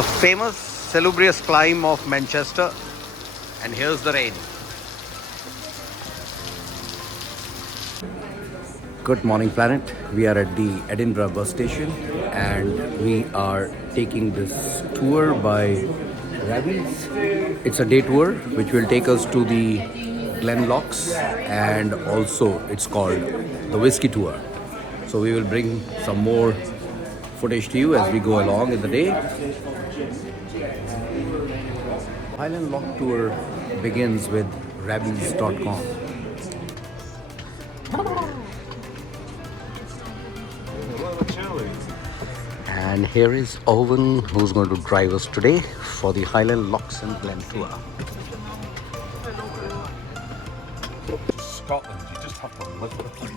the famous salubrious climb of Manchester, and here's the rain. Good morning, planet. We are at the Edinburgh bus station and we are taking this tour by Rabbits. It's a day tour which will take us to the Glen Locks, and also it's called the Whiskey Tour. So we will bring some more footage to you as we go along in the day. Highland Lock Tour begins with rabbies.com. And here is Owen, who's going to drive us today for the Highland Locks and Glen Tour. Scotland, you just have to live with it.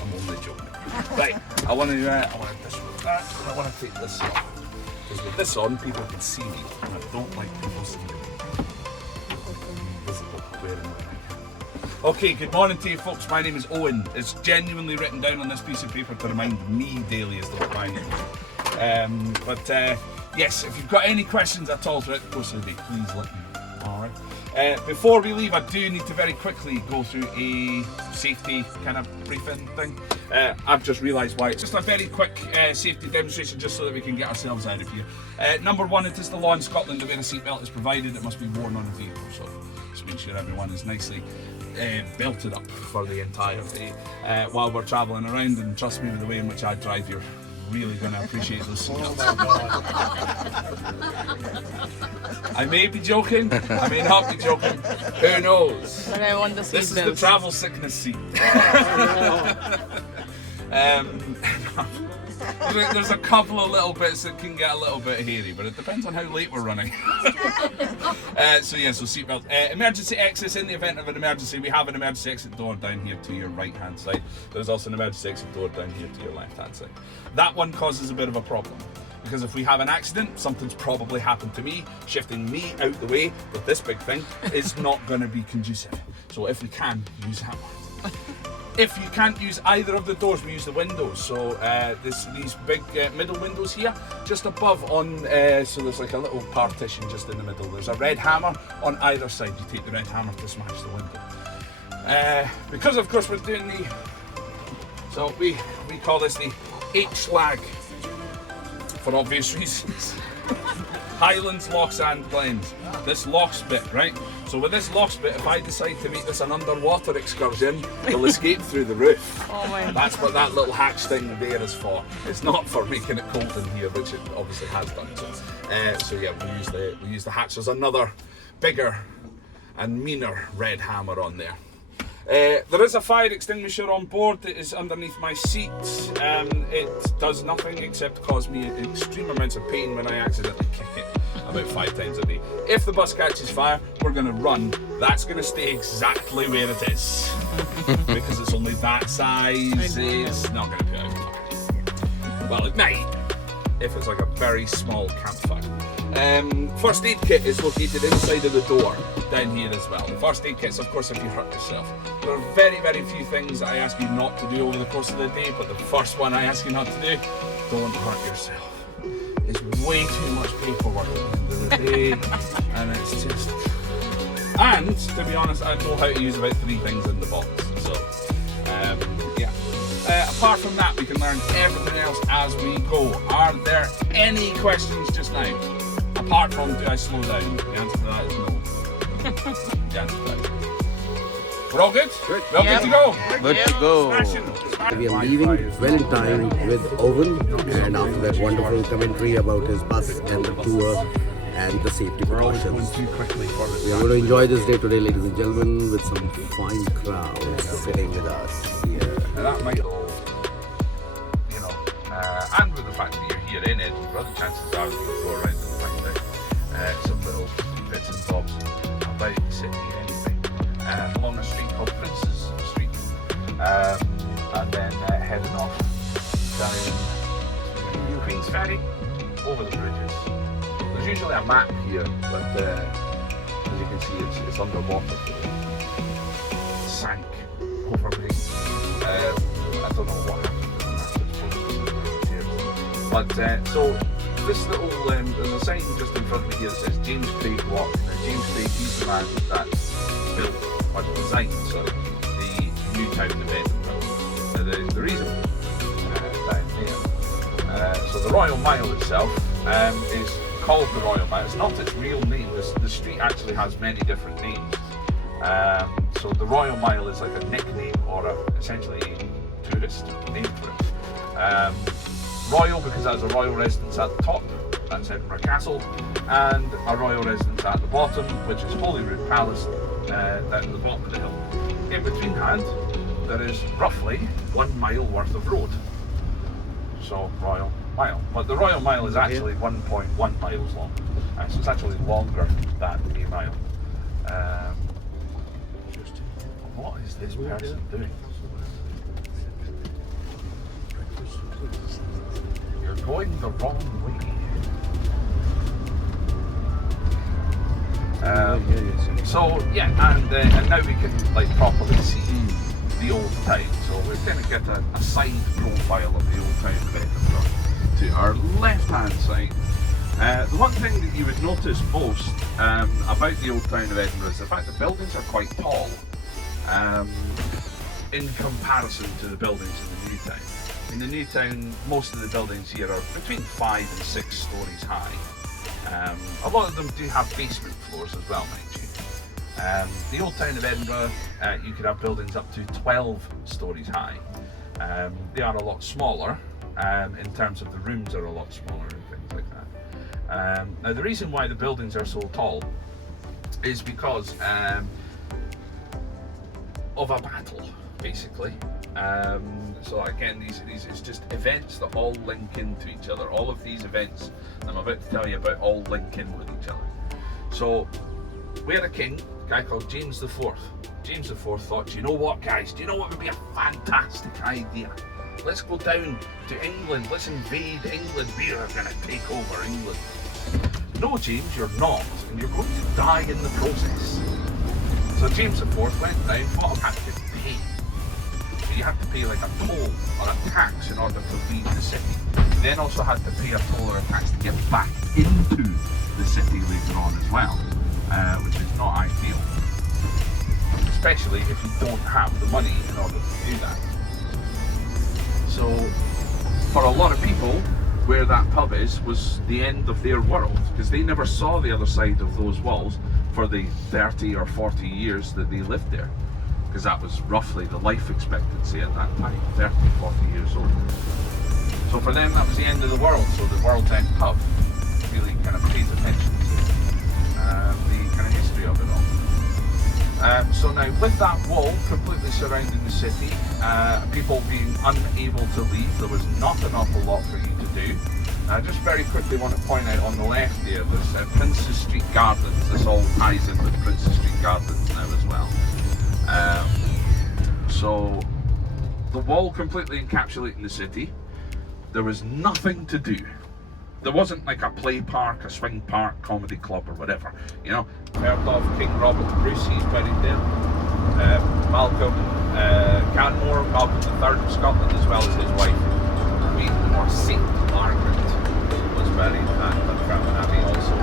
I'm only joking. Right, I want this one. I want to take this off. Because with this on, people can see me. And I don't like people seeing me. Invisible wearing my ring. Okay, good morning to you folks. My name is Owen. It's genuinely written down on this piece of paper to remind me daily as to what my name is. Yes, if you've got any questions at all throughout the course of the day, please let me know. Alright. Before we leave, I do need to very quickly go through a safety kind of briefing thing. I've just realised why. It's just a very quick safety demonstration just so that we can get ourselves out of here. Number one, it is the law in Scotland that where a seatbelt is provided, it must be worn on a vehicle. So just make sure everyone is nicely belted up for the entire day while we're travelling around, and trust me, with the way in which I drive, you're really going to appreciate those seatbelts. I may be joking, I may not be joking, who knows? But I want the seat This is the travel sickness seat. There's a couple of little bits that can get a little bit hairy, but it depends on how late we're running. So seatbelt. Emergency exits in the event of an emergency. We have an emergency exit door down here to your right hand side. There's also an emergency exit door down here to your left hand side. That one causes a bit of a problem, because if we have an accident, something's probably happened to me. Shifting me out the way with this big thing is not going to be conducive. So if we can, use that one. If you can't use either of the doors, we use the windows. So these big middle windows here, just above on, so there's like a little partition just in the middle. There's a red hammer on either side. You take the red hammer to smash the window. Because of course we're doing so we call this the H-lag for obvious reasons. Highlands, Locks and Glens. This locks bit, right? So with this locks bit, if I decide to make this an underwater excursion, it'll escape through the roof. Oh my. That's what that little hatch thing there is for. It's not for making it cold in here, which it obviously has done. So yeah, we use the hatch. There's another bigger and meaner red hammer on there. There is a fire extinguisher on board that is underneath my seat. It does nothing except cause me extreme amounts of pain when I accidentally kick it about 5 times a day. If the bus catches fire, we're going to run. That's going to stay exactly where it is. Because it's only that size, it's not going to put out fire. Well, it might, if it's like a very small campfire. First aid kit is located inside of the door down here as well. The first aid kit's, of course, if you hurt yourself. There are very, very few things that I ask you not to do over the course of the day, but the first one I ask you not to do, don't hurt yourself. It's way too much paperwork at the end of the day, and it's just... And, to be honest, I know how to use about 3 things in the box, so, yeah. Apart from that, we can learn everything else as we go. Are there any questions just now? Apart from, do I slow down? The answer to that is no. The answer to that is no. We're all good? Good. We're all good to go? Good to go. Smashing. We are leaving well in time with Owen, and after that wonderful commentary about his bus and the tour and the safety precautions. Too quickly for this. We are going to enjoy this day today, ladies and gentlemen, with some fine crowds sitting with us here. And that might all, and with the fact that you're here in Edinburgh, the chances are that you'll go around and find out some little bits and bobs about the city anyway. Along a street called Prince's Street, and then heading off down New Queen's Ferry, over the bridges. There's usually a map here, but as you can see, it's underwater. It sank overnight. I don't know what happened to the map. But so this little, there's a sign just in front of me here that says James Craig Walk. Now James Craig, he's the man that built, or designed, sorry, the new town of Edinburgh. Now the reason down there, so the Royal Mile itself is called the Royal Mile. It's not its real name. The street actually has many different names. So the Royal Mile is like a nickname or essentially a tourist name for it. Royal because that's a royal residence at the top, that's Edinburgh Castle, and a royal residence at the bottom, which is Holyrood Palace, down at the bottom of the hill. In between hand, there is roughly 1 mile worth of road. So Royal Mile. But the Royal Mile is actually 1.1 miles long. So it's actually longer than a mile. What is this person doing? You're going the wrong way. So yeah, and now we can like properly see the old town. So we're going to get a side profile of the old town of Edinburgh. To our left-hand side, the one thing that you would notice most about the old town of Edinburgh is the fact that buildings are quite tall in comparison to the buildings in the new town. In the new town, most of the buildings here are between 5 and 6 stories high. A lot of them do have basement floors as well, mind you. The old town of Edinburgh, you could have buildings up to 12 stories high. They are a lot smaller, in terms of the rooms are a lot smaller and things like that. Now the reason why the buildings are so tall is because of a battle, basically. So again, these it's just events that all link into each other. All of these events I'm about to tell you about all link in with each other. So we had a king, a guy called James IV. James IV thought, you know what guys, do you know what would be a fantastic idea? Let's go down to England, let's invade England, we are going to take over England. No James, you're not, and you're going to die in the process. So James IV went down, what had to pay. So you had to pay like a toll or a tax in order to leave the city. You then also had to pay a toll or a tax to get back into the city later on as well, which is not ideal. Especially if you don't have the money in order to do that. So for a lot of people, where that pub is was the end of their world, because they never saw the other side of those walls for the 30 or 40 years that they lived there, because that was roughly the life expectancy at that time, 30, 40 years old. So for them that was the end of the world, so the World's End pub really kind of pays attention to the kind of history of it all. So now with that wall completely surrounding the city, people being unable to leave, there was not an awful lot for you to do. I just very quickly want to point out on the left here, there's Princes Street Gardens. This all ties in with Princes Street Gardens now as well. So the wall completely encapsulating the city. There was nothing to do. There wasn't like a play park, a swing park, comedy club or whatever. You know, heard of King Robert the Bruce, he's buried there. Malcolm Canmore, Malcolm III of Scotland, as well as his wife, Queen or Saint Margaret, was buried at Dunfermline Abbey also.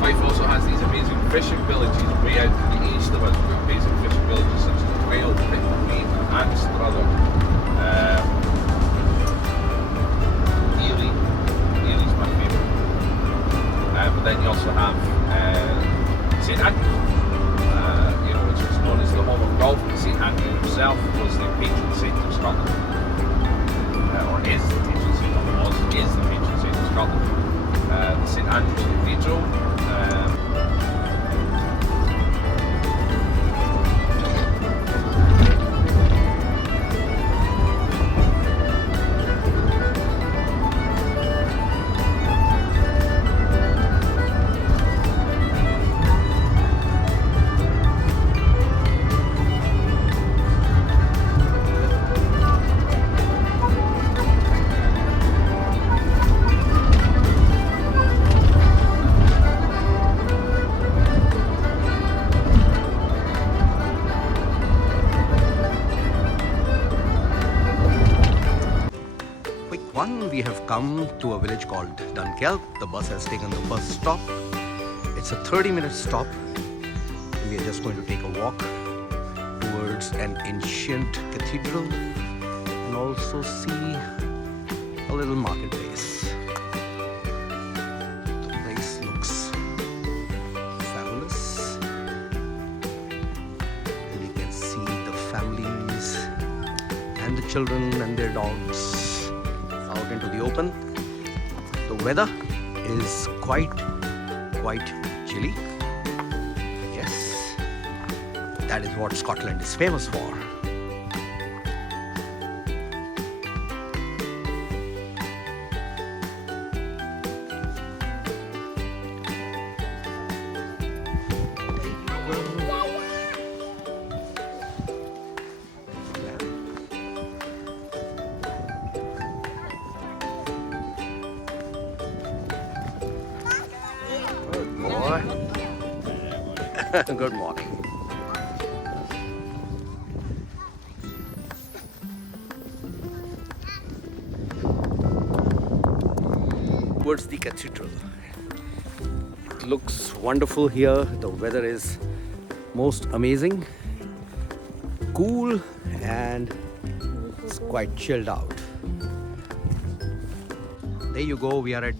Fife also has these amazing fishing villages way out to the east of us, with amazing fishing villages such as Whale, Pitcairn, and Strother. Ealie's my favourite. But then you also have St Andrews, which is known as the home of golf. St Andrew himself was the patron saint of Scotland, or is the patron saint of Scotland. The St Andrews Cathedral. come to a village called Dunkeld. The bus has taken the first stop. It's a 30-minute stop. We are just going to take a walk towards an ancient cathedral and also see a little marketplace. The place looks fabulous. And you can see the families and the children and their dogs out into the open. The weather is quite chilly. Yes, that is what Scotland is famous for. Good morning. Towards the cathedral. It looks wonderful here. The weather is most amazing. Cool and it's quite chilled out. There you go. We are at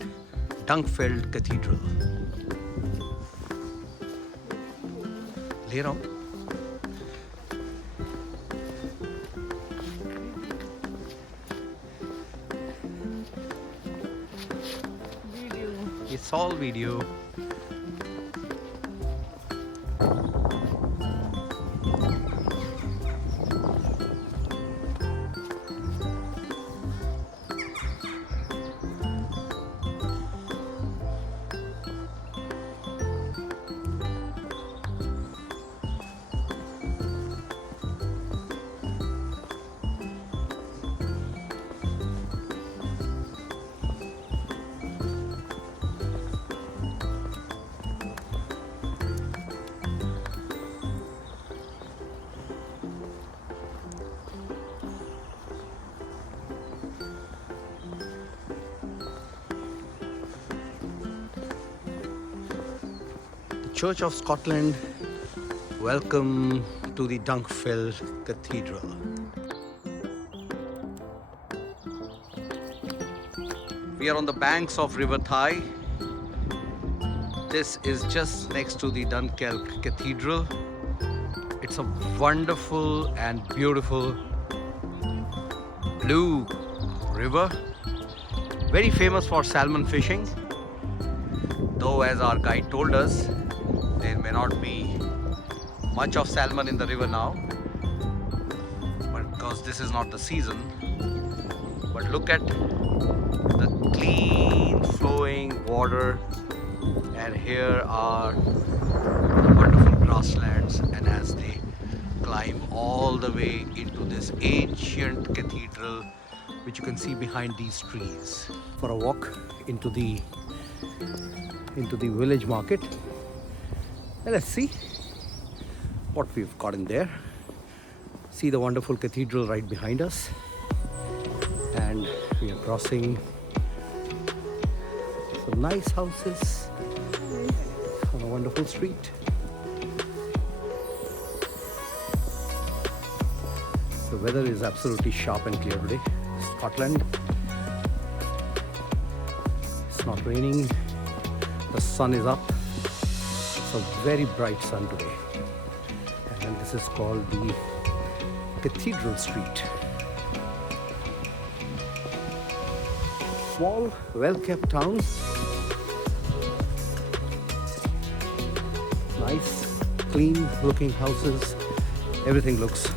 Dunkeld Cathedral. Later on. It's all video. Church of Scotland, welcome to the Dunkeld Cathedral. We are on the banks of River Tye. This is just next to the Dunkeld Cathedral. It's a wonderful and beautiful blue river, very famous for salmon fishing, though as our guide told us, there may not be much of salmon in the river now, but because this is not the season. But look at the clean flowing water, and here are the wonderful grasslands, and as they climb all the way into this ancient cathedral, which you can see behind these trees. For a walk into the village market. Let's see what we've got in there. See the wonderful cathedral right behind us, and we are crossing some nice houses on a wonderful street. The weather is absolutely sharp and clear today. Scotland, it's not raining, the sun is up. A very bright sun today, and this is called the Cathedral Street. Small, well-kept town. Nice, clean-looking houses. Everything looks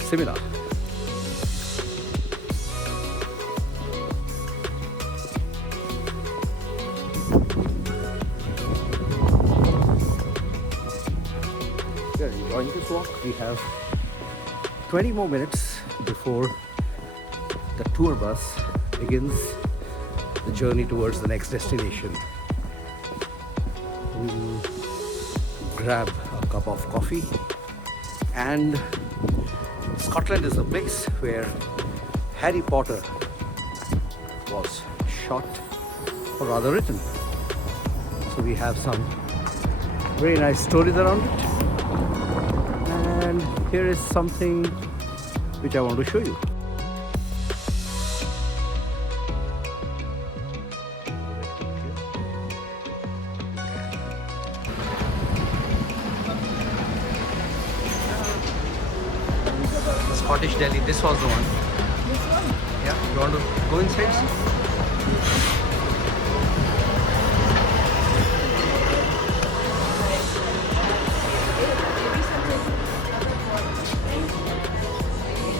similar. We are enjoying this walk. We have 20 more minutes before the tour bus begins the journey towards the next destination. We'll grab a cup of coffee, and Scotland is a place where Harry Potter was shot or rather written. So we have some very nice stories around it. And here is something which I want to show you. Scottish Delhi, this was the one. This one? Yeah, you want to go inside?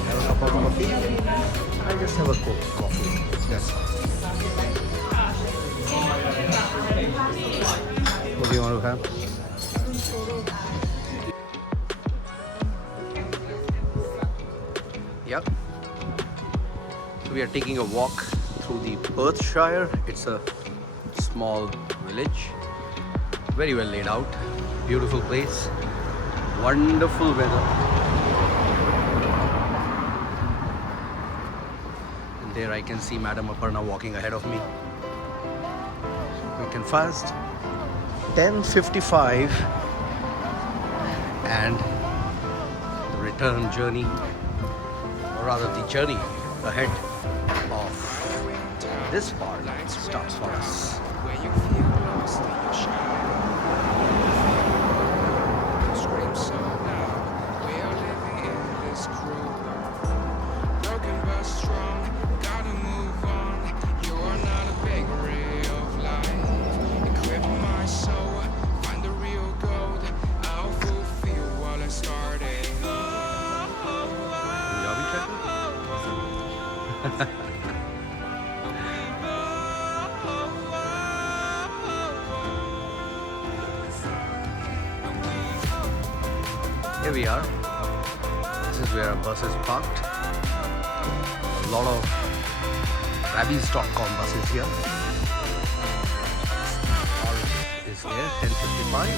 Have a cup of coffee? I just have a coffee. That's fine. What do you want to have? Yep. So we are taking a walk through the Perthshire. It's a small village, very well laid out, beautiful place, wonderful weather. And there I can see Madam Aparna walking ahead of me. We can fast 10:55 and the return journey, or rather the journey ahead of this part starts for us. Where you feel lost in your shadow. Scream so loud. We are living in this cruel world. Broken but strong. Gotta move on. You are not a bakery of life. Equip my soul. Find the real gold. I'll fulfill what I started. Punjabi tracker? Here we are. This is where our bus is parked. A lot of Rabbies.com buses here. Ours is here, 10:55.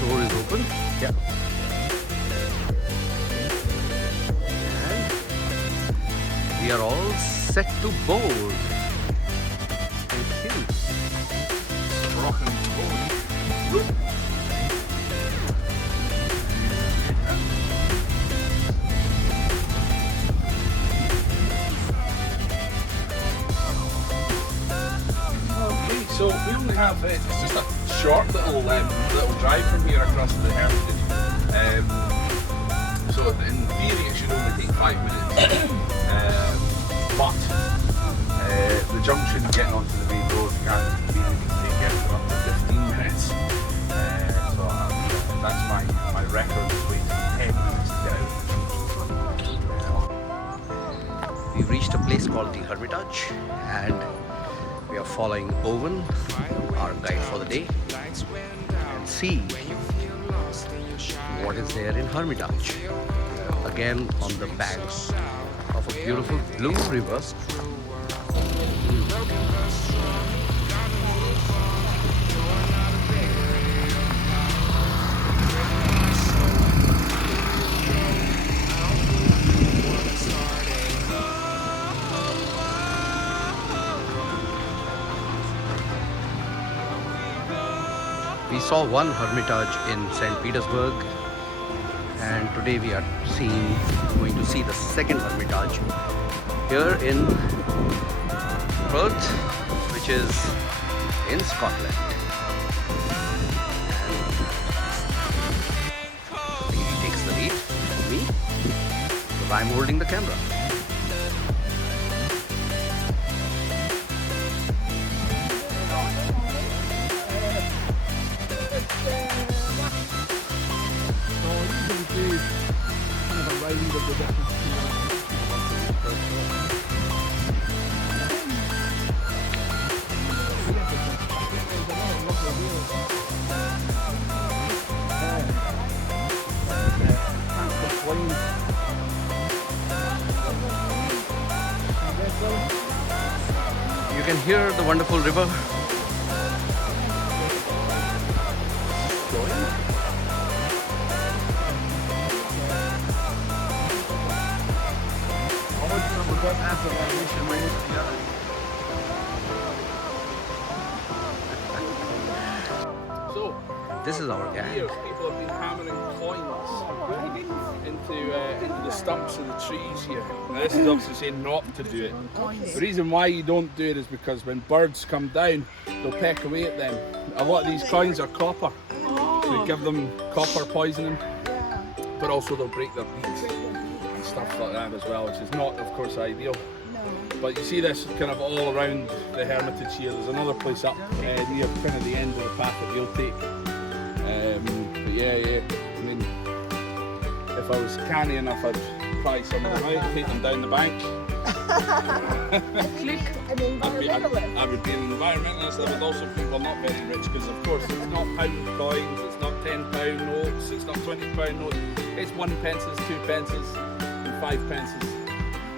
Door is open. Yeah. And we are all set to board. Thank you. Rock and roll. Okay, so we only have it's just a short little drive from here across to the Hermitage. So in theory it should only take 5 minutes. But the junction getting onto the main road can take up to 15 minutes. So that's my record is waiting 10 minutes to get out. We've reached a place called the Hermitage and we are following Owen, our guide for the day, and see what is there in Hermitage. Again on the banks of a beautiful blue river. We saw one Hermitage in St. Petersburg, and today we are going to see the second Hermitage here in Perth, which is in Scotland. And the lady takes the lead, me, because I'm holding the camera. You can hear the wonderful river. Flowing. This is our gang. Years, people have been hammering coins into the stumps of the trees here. Now this is obviously saying not to do it. The reason why you don't do it is because when birds come down, they'll peck away at them. A lot of these coins are copper, so you give them copper poisoning, but also they'll break their beaks and stuff like that as well, which is not, of course, ideal. But you see this kind of all around the Hermitage here. There's another place up near kind of the end of the path that we'll take. But yeah, I mean, if I was canny enough, I'd try some of them out, take them down the bank. I would be an environmentalist. I would also think, well, not very rich, because of course it's not pound coins, it's not £10 notes, it's not £20 notes. It's 1 pences, 2 pences, and 5 pences.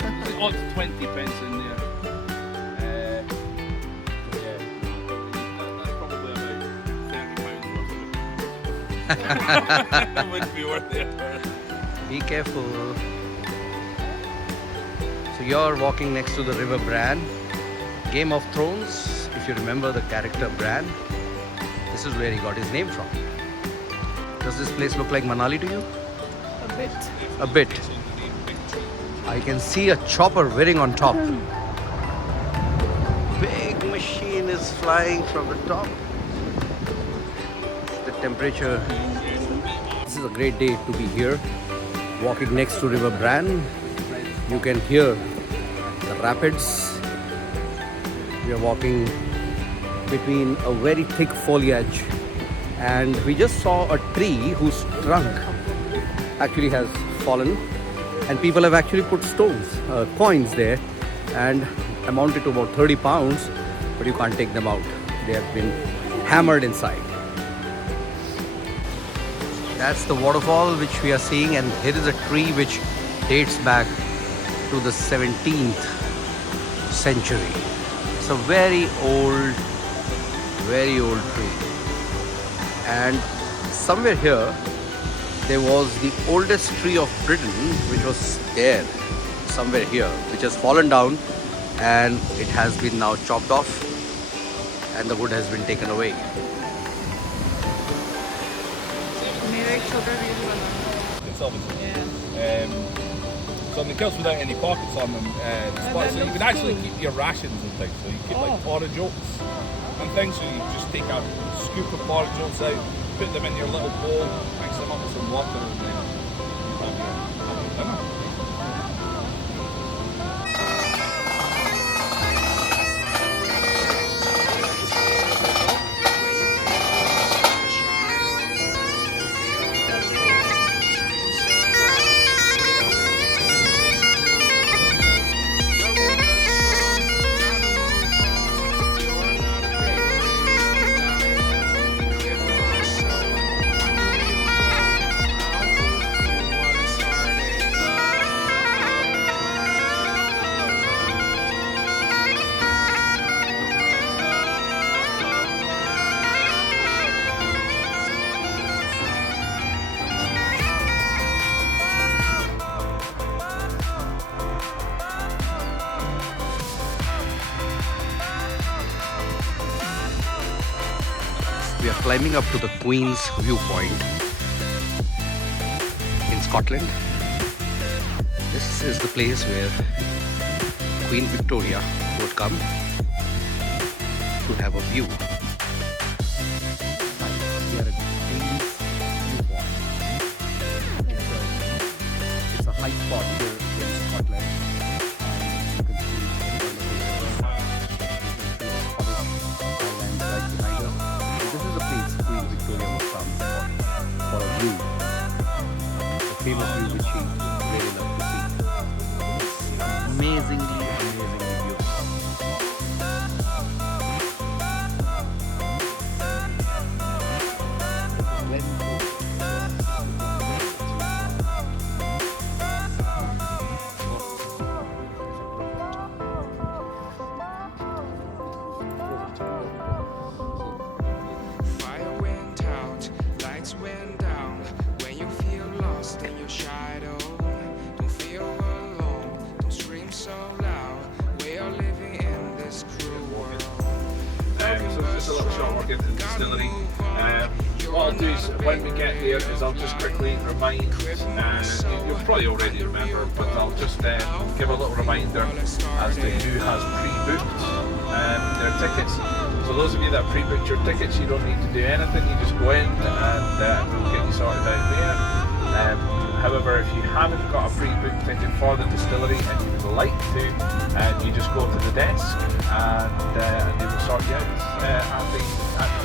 There's odd 20 pence in there. Yeah, that's probably about £30 worth of it. It wouldn't be worth it. Be careful. So you're walking next to the River Bran. Game of Thrones, if you remember the character Bran, this is where he got his name from. Does this place look like Manali to you? A bit. A bit. I can see a chopper whirring on top. Big machine is flying from the top. The temperature. This is a great day to be here, walking next to River Bran. You can hear the rapids. We are walking between a very thick foliage, and we just saw a tree whose trunk actually has fallen, and people have actually put coins there, and amounted to about 30 pounds, but you can't take them out. They have been hammered inside. That's the waterfall which we are seeing, and here is a tree which dates back to the 17th century. It's a very old tree. And somewhere here, there was the oldest tree of Britain, which was there, somewhere here, which has fallen down, and it has been now chopped off, and the wood has been taken away. It's obviously. So on the kilts without any pockets on them, so you can actually keep your rations and things. So you keep like porridge oats and things. So you just take a scoop of porridge oats out, put them in your little bowl, mix them up with some water, and then you have your dinner. We are climbing up to the Queen's Viewpoint in Scotland. This is the place where Queen Victoria would come to have a view. We are at Queen's Viewpoint. It's a high spot here in Scotland. And you can see this is the place Queen Victoria would come for a view. A famous view which she really loved to see. Amazingly beautiful. Fire went out, lights went down. When you feel lost in your shadow, don't feel alone, don't scream so loud. We are living in this cruel world. So it's just a little shot we're getting to the distillery. what I'll do is when we get there is I'll just quickly remind, you'll probably already remember, but I'll just give a little reminder as to who has pre-booked their tickets. So those of you that pre-booked your tickets, you don't need to do anything, you just go in and we'll get you sorted out there. However, if you haven't got a pre-booked ticket for the distillery and you would like to, you just go to the desk and they will sort you out at the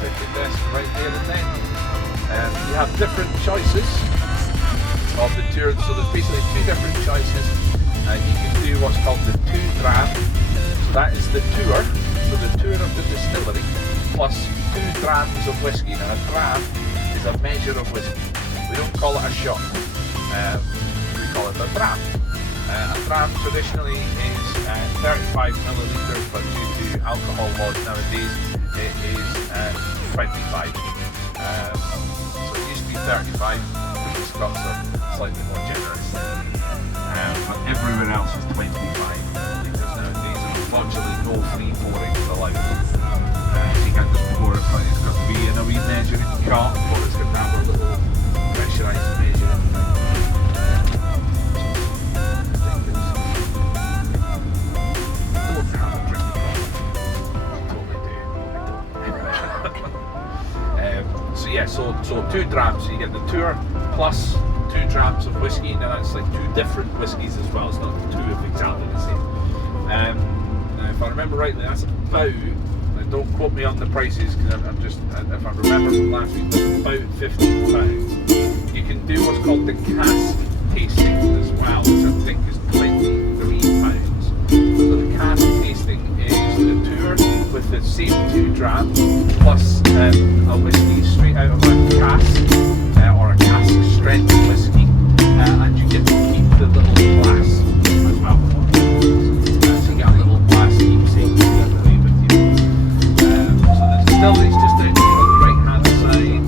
ticket desk right there and then. You have different choices of the tour, so there's basically two different choices. You can do what's called the 2 dram, so that is the tour, so the tour of the distillery plus 2 drams of whiskey. Now a dram is a measure of whiskey. We don't call it a shot. We call it a dram. A dram traditionally is 35 millilitres, but due to alcohol laws nowadays, it is 25. So it used to be 35, but the Scots are slightly more generous. But everywhere else is 25 millilitres nowadays, and unfortunately no free pouring is allowed. So you can't just pour it, but it's got to be in a wee measuring cup, or it's going to have a little pressurised measuring thing. So 2 drams, so you get the tour plus 2 drams of whiskey. Now that's like 2 different whiskies as well, it's not 2 of exactly the same. Now if I remember rightly, that's about, don't quote me on the prices because I'm just, if I remember from last week, that's about £15. You can do what's called the cask tasting as well, which I think is £23. So the cask tasting is the tour with the same 2 drams plus a whiskey straight out of a cask or a cask strength whiskey, and you get to keep the little glass as well. So you get a little glass keepsake to get away with you. So the distillery's just out here on the right hand side.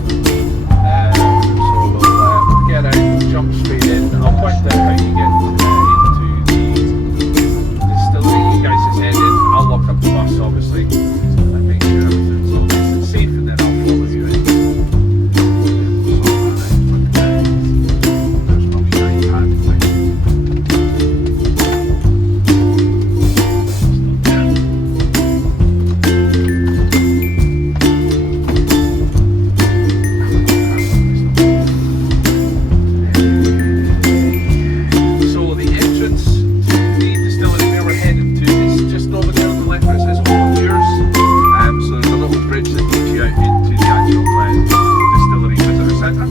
So we'll get out, jump straight in. I'll point out how you get into the distillery. You guys just head in. I'll lock up the bus obviously and make sure everything's all nice and safe, and then I'll follow you in. There's no iPad thing. So the entrance to the distillery where we're heading to is just over there on the left where it says Hold Yours. So there's a little bridge that takes you out into the actual distillery visitor centre.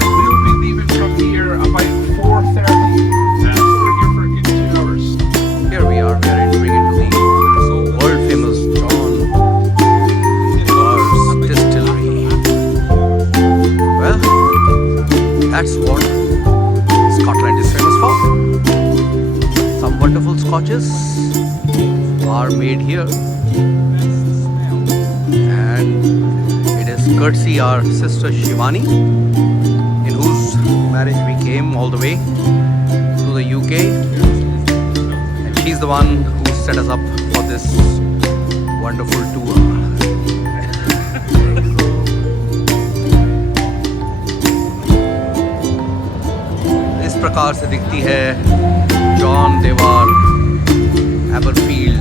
We'll be leaving from here about 4:30. So we're here for a good 2 hours. Here we are entering into the world famous John Dewar's distillery. Well, that's what Scotland is famous for. Some wonderful scotches are made here, and it is courtesy our sister Shivani, in whose marriage we came all the way to the UK, and she's the one who set us up for this wonderful tour. इस प्रकार से दिखती है John देवार एबरफील्ड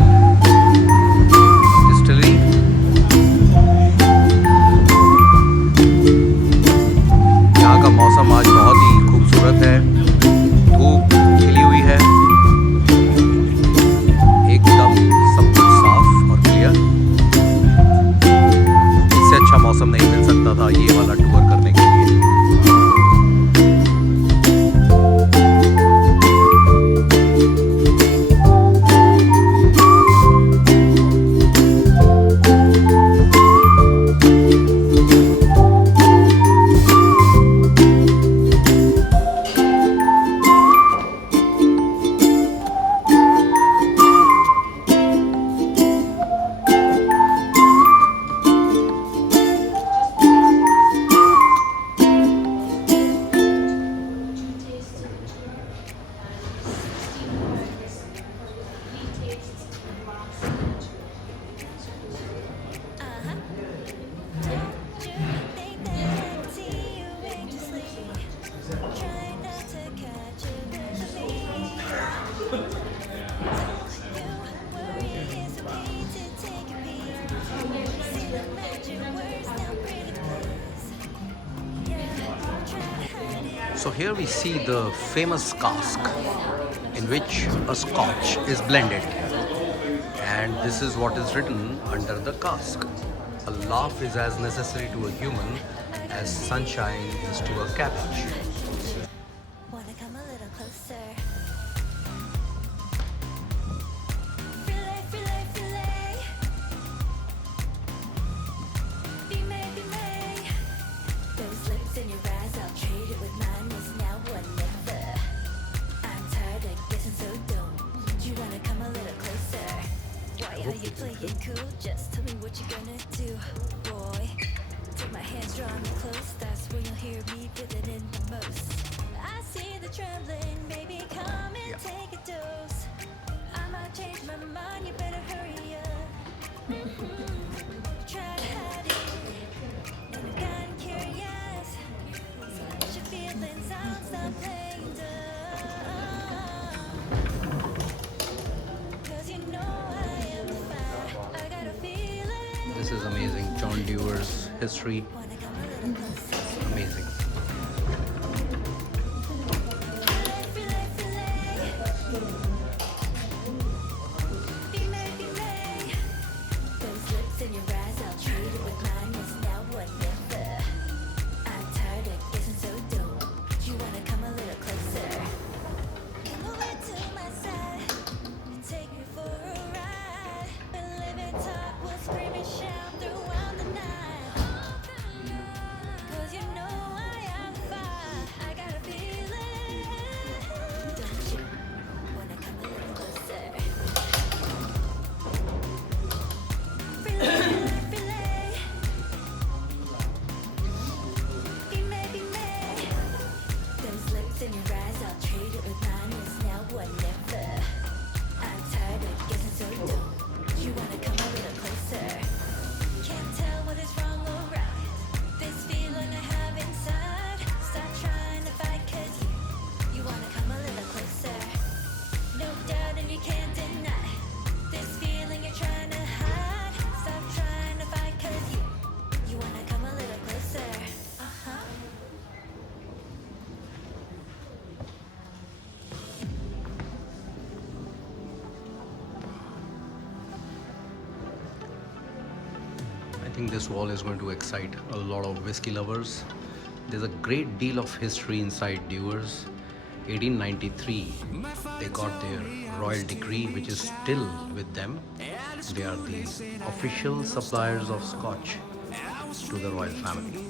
distillery. यहाँ का मौसम आज बहुत ही खूबसूरत है, धूप खिली हुई है, एकदम सब कुछ साफ और क्लियर। इससे अच्छा मौसम नहीं मिल सकता था ये वाला टूर करने के लिए। So here we see the famous cask in which a scotch is blended, and this is what is written under the cask. A laugh is as necessary to a human as sunshine is to a cabbage. Wanna come a little closer? Those lips in your eyes, I'll trade it with mine. Is now or never. I'm tired of guessing, so don't you wanna come a little closer? Why are you playing cool? Just tell me what you're gonna do, boy. Take my hands, draw me close. That's when you'll hear me feeling in the most. I see the trembling, maybe come and take a dose. I might change my mind, you better hurry up. Try to hide it, and I'm kinda curious. So let your feelings out, stop playing dumb. 'Cause you know I am fire, I got a feeling. This is amazing. John Dewar's history, Wanna come a little closer? amazing. Those lips in your eyes, I'll trade it with mine. Is now or never. I'm tired of guessing, so don't you wanna come a little closer? Come over to my side and take me for a ride. We'll live and talk, we'll scream and shout throughout the night. 'Cause you know I am fire, I got a feeling. Don't you wanna come a little closer? Those lips in your eyes, I'll trade it with mine. Is now or never. I'm tired of guessing, so don't you wanna come a little closer? Can't tell what is wrong or right. This feeling I have inside. Stop trying to fight, 'cause you wanna come a little closer. No doubt and you can't deny this feeling you're trying to hide. Stop trying to fight, 'cause you wanna come a little closer. I think this wall is going to excite a lot of whiskey lovers. There's a great deal of history inside Dewar's. 1893, they got their royal decree, which is still with them. They are the official suppliers of scotch to the royal family.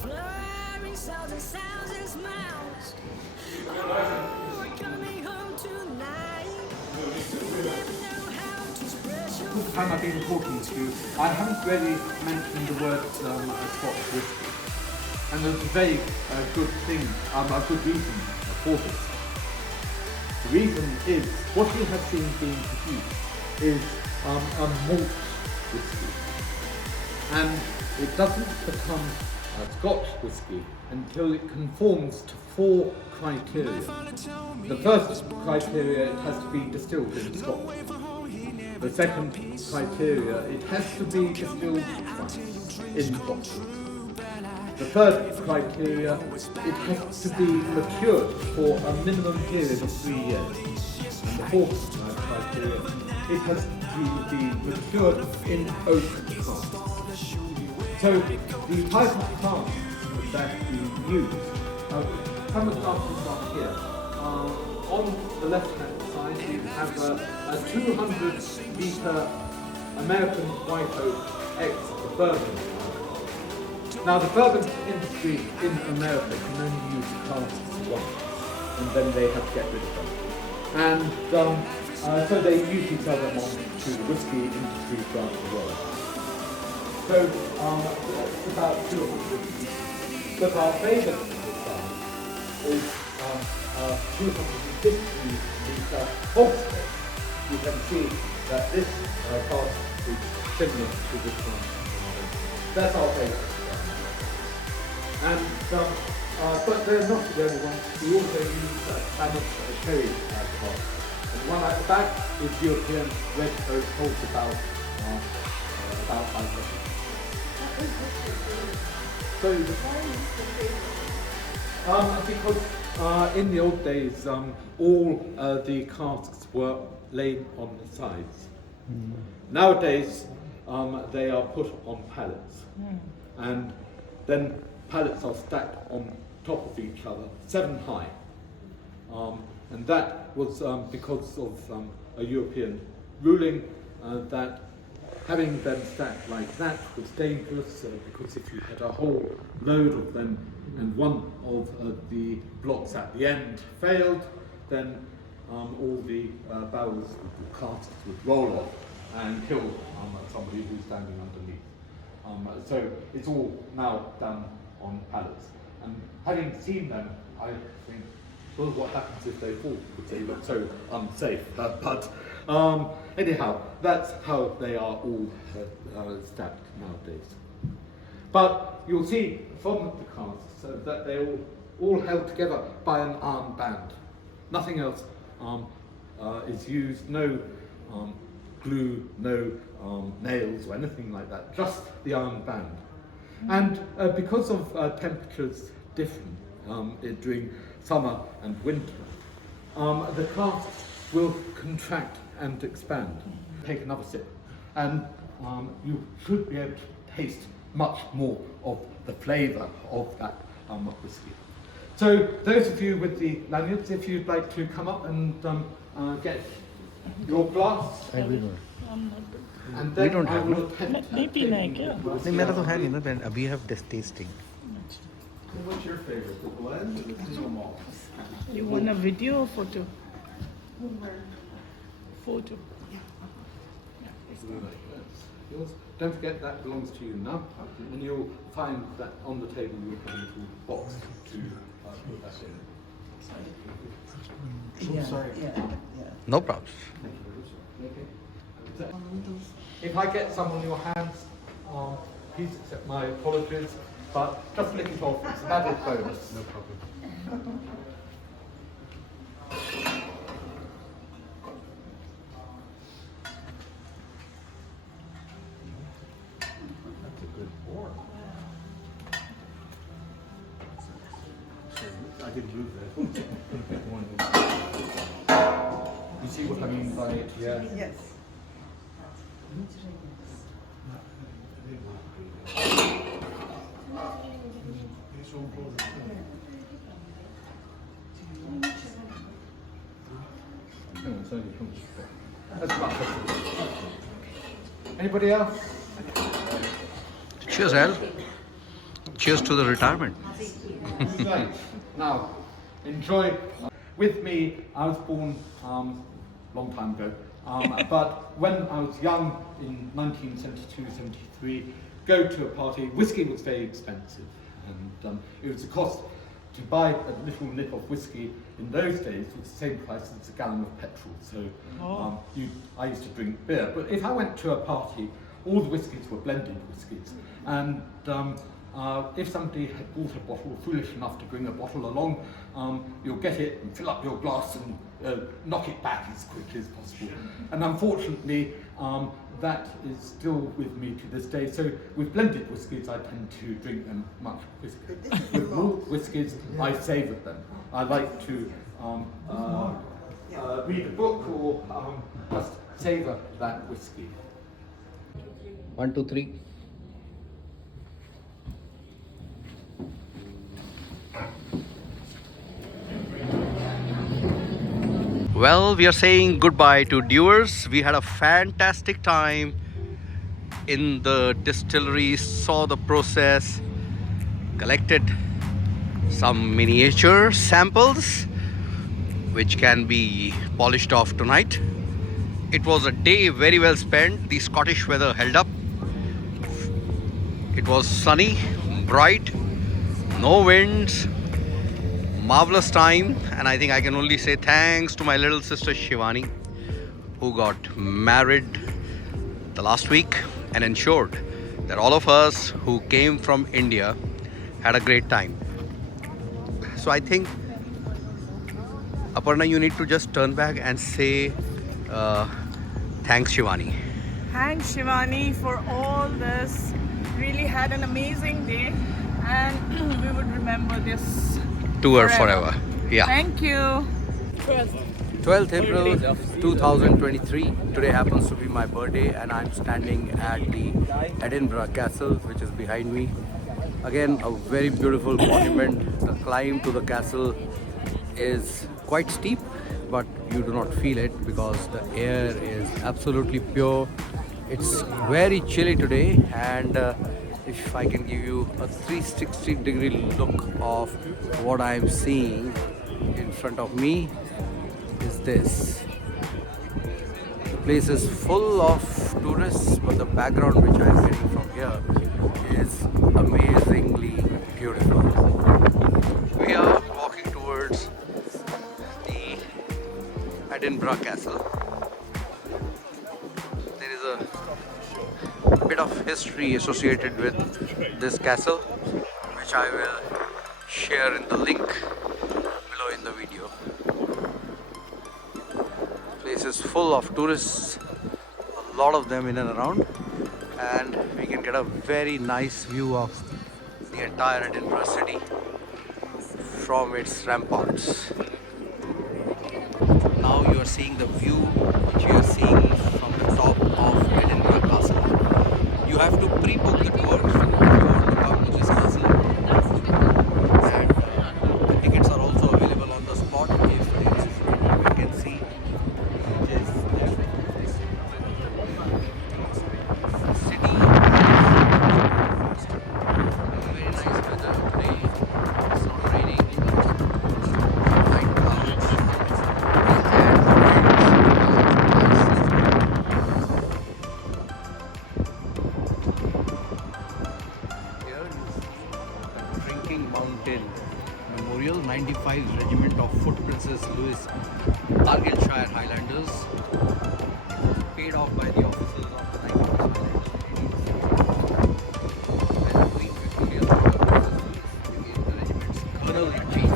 Flurry sounds and sounds and smiles. Oh, we're coming home tonight. Never know how to express your The time I've been talking to you, I haven't really mentioned the word Scotch whisky. And there's a very good thing, a good reason for this. The reason is, what you have seen being produced is a malt whisky. And it doesn't become Scotch whisky until it conforms to 4 criteria. The first criteria, it has to be distilled in Scotland. The second criteria, it has to be distilled twice in Scotland. The third criteria, it has to be matured for a minimum period of 3 years. And the fourth criteria, it has to be matured in oak casks. So the type of cask that we use, some examples are here. On the left-hand side, you have a 200-litre American white oak ex-bourbon. Now, the bourbon industry in America can only use casks once, and then they have to get rid of them. And so they usually sell them on to the whiskey industry throughout the world. So it's about 200. But our favourite is 250-litre hogshead. You can see that this cask is similar to this one. That's our favourite. And but they're not the only ones. We also use Spanish cherry card. And one at the back is European red oak, holds about 5 seconds. So because in the old days, all the casks were laid on the sides. Nowadays, they are put on pallets, and then pallets are stacked on top of each other, 7 high. And that was because of a European ruling that having them stacked like that was dangerous, because if you had a whole load of them and one of the blocks at the end failed, then all the barrels or casks would roll off and kill somebody who's standing underneath. So it's all now done on pallets. And having seen them, I think, well, what happens if they fall? Because they look so unsafe. Anyhow, that's how they are all stacked nowadays. But you'll see from the casks that they're all held together by an iron band. Nothing else is used, no glue, no nails or anything like that, just the iron band. And because of temperatures different during summer and winter, the casks will contract and expand. Take another sip, and you should be able to taste much more of the flavour of that whiskey. So those of you with the lanyards, if you'd like to come up and get your glass, and then don't I have, will no? attempt to नहीं पीना है क्या? नहीं मेरा तो है नहीं ना then अभी have tasting. What's your favourite, the blend or the single malt? You want a video or photo? Photo. Yours. Don't forget that belongs to you now, and you'll find that on the table you'll have a little box to put that in. No problems. If I get some on your hands, please accept my apologies, but just lick it off, it's an added bonus. No problem. That's a good pour. I didn't move there. You see what I mean by it? Yeah. Yes. That's about it. Anybody else? Cheers, Al. Cheers to the retirement. Right. Now, enjoy. With me, I was born long time ago, but when I was young, in 1972-73, go to a party. Whiskey was very expensive, and it was a cost to buy a little nip of whiskey in those days was the same price as a gallon of petrol. So I used to drink beer, but if I went to a party, all the whiskies were blended whiskies, and if somebody had bought a bottle, foolish enough to bring a bottle along, you'll get it and fill up your glass and knock it back as quickly as possible. And unfortunately, that is still with me to this day. So with blended whiskies, I tend to drink them much quicker. With malt whiskies, I savour them. I like to read a book or just savour that whiskey. 1, 2, 3. Well, we are saying goodbye to viewers. We had a fantastic time in the distillery, saw the process, collected some miniature samples which can be polished off tonight. It was a day very well spent. The Scottish weather held up. It was sunny, bright, no winds. Marvelous time, and I think I can only say thanks to my little sister Shivani, who got married the last week and ensured that all of us who came from India had a great time. So I think, Aparna, you need to just turn back and say thanks, Shivani. Thanks, Shivani, for all this. Really had an amazing day, and we would remember this Tour forever. forever. Yeah. Thank you. 12th April 2023. Today happens to be my birthday, and I'm standing at the Edinburgh Castle, which is behind me. Again, a very beautiful monument. The climb to the castle is quite steep, but you do not feel it because the air is absolutely pure. It's very chilly today, and if I can give you a 360-degree look of what I'm seeing in front of me, is this. The place is full of tourists, but the background which I'm getting from here is amazingly beautiful. We are walking towards the Edinburgh Castle. There is a bit of history associated with this castle, which I will share in the link below in the video. Place is full of tourists, a lot of them in and around, and we can get a very nice view of the entire Edinburgh city from its ramparts. Now you are seeing the view which you are seeing from the top of Edinburgh Castle. You have to pre-book the tour if you want to come to this castle, and the tickets are also available on the spot if there is any vacancy. City very nice weather today. It's not raining. Light clouds and here is Drinking Mountain Memorial, 95th Regiment of Foot Princess Louis Argyllshire Highlanders, paid off by the officers of the 19th when Queen Victoria became the regiment's colonel-in-chief.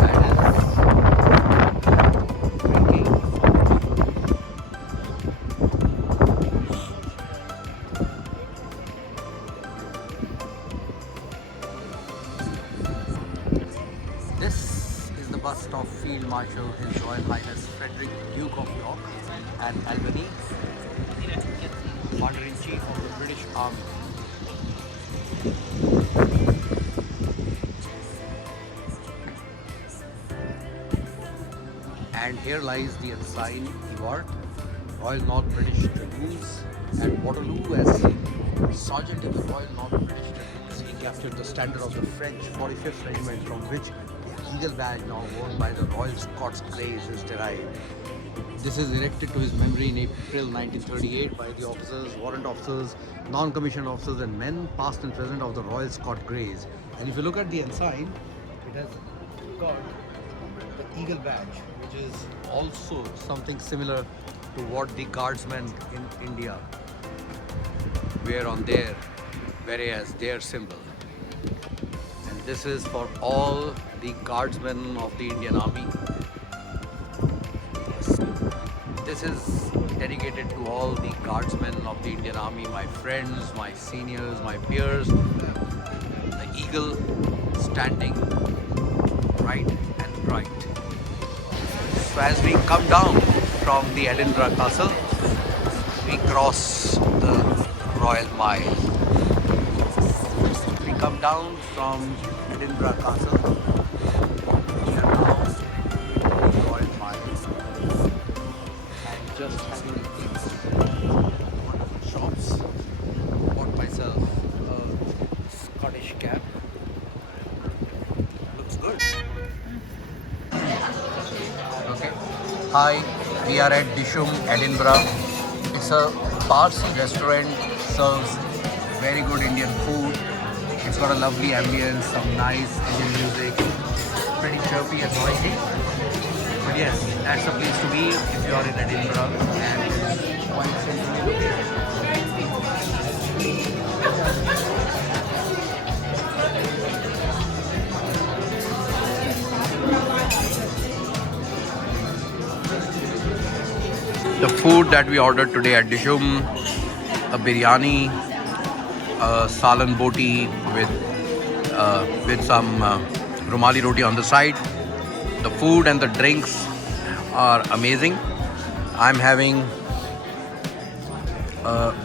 That is Drinking Fountain. This is the bust of Field Marshal His Royal Highness Frederick, Duke of York and Albany, Commander-in-Chief of the British Army. And here lies the ensign he wore, Royal North British Dragoons at Waterloo. As Sergeant in the Royal North British Dragoons, he captured the standard of the French 45th Regiment, from which the Eagle badge, now worn by the Royal Scots Greys, is derived. This is erected to his memory in April 1938 by the officers, warrant officers, non-commissioned officers and men past and present of the Royal Scot Greys. And if you look at the ensign, it has got the Eagle badge, which is also something similar to what the guardsmen in India wear on their berets, their symbol. And this is for all the guardsmen of the Indian Army. This is dedicated to all the guardsmen of the Indian Army, my friends, my seniors, my peers. The eagle standing bright and bright. So as we come down from the Edinburgh Castle, we cross the Royal Mile. We come down from Edinburgh Castle. We are now in the Royal Mile. And just having wonderful shops. Bought myself a Scottish cap. Looks good. Okay. Hi, we are at Dishum, Edinburgh. It's a Parsi restaurant, serves very good Indian food. It's got a lovely ambience, some nice Indian music, pretty chirpy and noisy. But yes, that's the place to be if you are in Edinburgh, and it's quite centrally located. The food that we ordered today at Dishum, a biryani, a salan boti with some rumali roti on the side. The food and the drinks are amazing. I'm having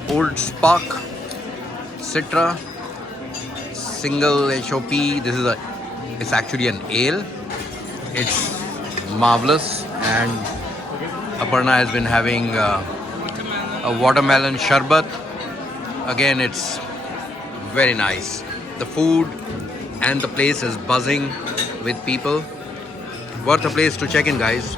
Old Spark Citra single HOP. It's actually an ale. It's marvelous. And Aparna has been having a watermelon sharbat. Again, it's very nice. The food and the place is buzzing with people. Worth a place to check in, guys.